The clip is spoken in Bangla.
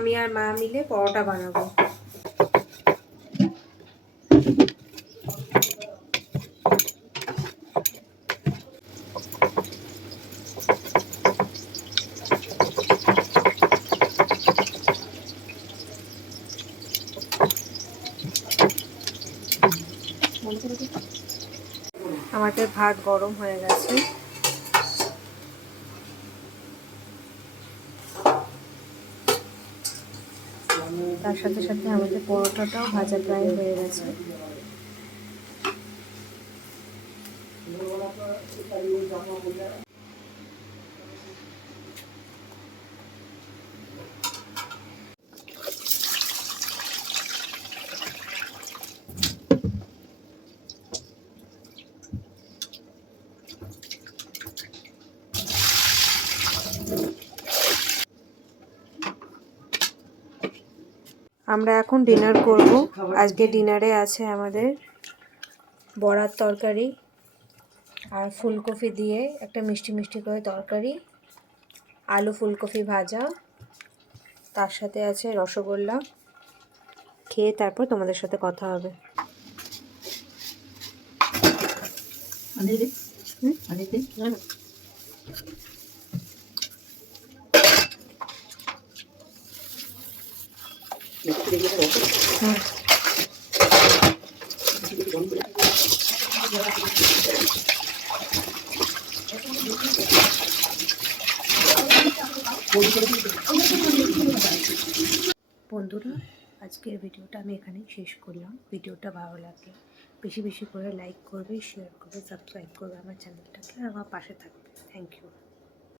আমি আর মা মিলে পরোটা বানাবো। আমাদের ভাত গরম হয়ে গেছে। তার সাথে সাথে আমাদের পরোটাটাও ভাজা প্রায় হয়ে গেছে। আমরা এখন ডিনার করব। আজকে ডিনারে আছে আমাদের বড়ার তরকারি আর ফুলকপি দিয়ে একটা মিষ্টি মিষ্টি করে তরকারি, আলু ফুলকপি ভাজা, তার সাথে আছে রসগোল্লা। খেয়ে তারপর তোমাদের সাথে কথা হবে। বন্ধুরা, আজকের ভিডিওটা আমি এখানেই শেষ করলাম। ভিডিওটা ভালো লাগলে বেশি বেশি করে লাইক করবে, শেয়ার করবে, সাবস্ক্রাইব করবে আমার চ্যানেলটাকে, আর আমার পাশে থাকবে। Thank you.